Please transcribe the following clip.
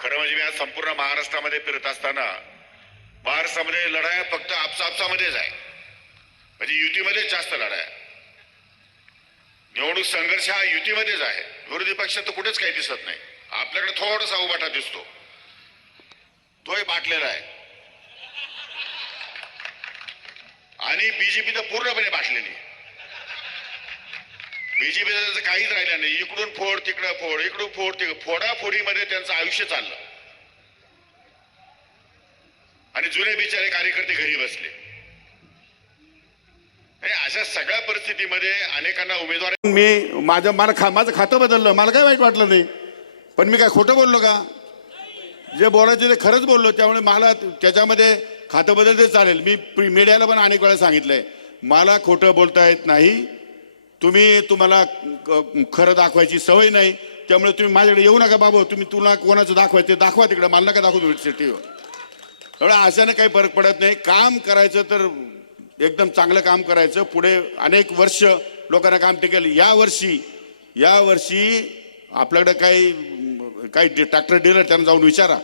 खरं म्हणजे मी आज संपूर्ण महाराष्ट्रामध्ये फिरत असताना महाराष्ट्रामध्ये लढाया फक्त आपसापसामध्येच आहे. म्हणजे युतीमध्येच जास्त लढाया. निवडणूक संघर्ष हा युतीमध्येच आहे. विरोधी पक्षात तर कुठेच काही दिसत नाही. आपल्याकडे थोडासा उभाटा दिसतो. तोही बाटलेला आहे. आणि बीजेपी तर पूर्णपणे बाटलेली बीजेपी त्याचं काहीच राहिलं नाही. इकडून फोड तिकडं फोड इकडून फोड तिकडं फोडाफोडीमध्ये त्यांचं आयुष्य चाललं. आणि जुने बिचारे कार्यकर्ते घरी बसले. अशा सगळ्या परिस्थितीमध्ये अनेकांना उमेदवार मी माझं मला खा माझं खातं बदललं. मला काय वाईट वाटलं नाही. पण मी काय खोटं बोललो का? जे बोलायचं ते खरंच बोललो. त्यामुळे मला त्याच्यामध्ये खातं बदलते चालेल. मी मीडियाला पण अनेक वेळा सांगितलंय. मला खोटं बोलता येत नाही. तुम्ही तुम्हाला क- खरं दाखवायची सवय नाही त्यामुळे तुम्ही माझ्याकडे येऊ नका बाबा तुम्ही तुला कोणाचं दाखवायचं ते दाखवा तिकडे मला नका दाखवू टीव्हीवर एवढा अशाने काही फरक पडत नाही. काम करायचं तर एकदम चांगलं काम करायचं. पुढे अनेक वर्ष लोकांना काम टिकेल. या वर्षी या वर्षी आपल्याकडे काही काही ट्रॅक्टर डीलर त्यांना जाऊन विचारा.